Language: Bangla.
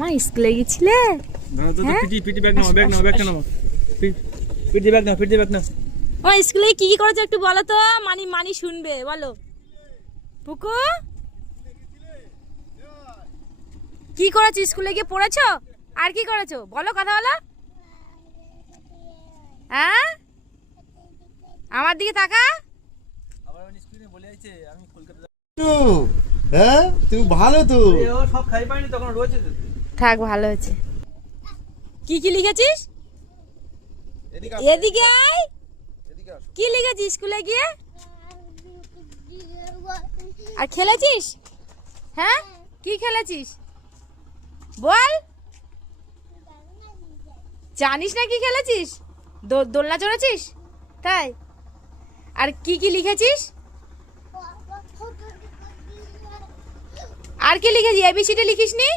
মা স্কুলে গেছিলে? ও স্কুলে কি কি করেছো একটু বলো তো, মানি মানি শুনবে, বলো। পুকু কি করেছো? স্কুলে গিয়ে পড়েছো? আর কি করেছো বলো, কথা বলো। হ্যাঁ, আমার দিকে তাকা। হ্যাঁ তুমি ভালো তো। সব খাই পাইনি তখন রয়েছে। থাক, ভালো হয়েছে। কি কি লিখেছিস? এদিকে আয়। কি লিখেছিস স্কুলে গিয়ে? আর খেলেছিস? হ্যাঁ, কি খেলেছিস বল। জানিস না কি খেলেছিস? দোলনা চড়েছিস? তাই? আর কি কি লিখেছিস? আর কি লিখেছিস? এবিসিডি লিখিসনি?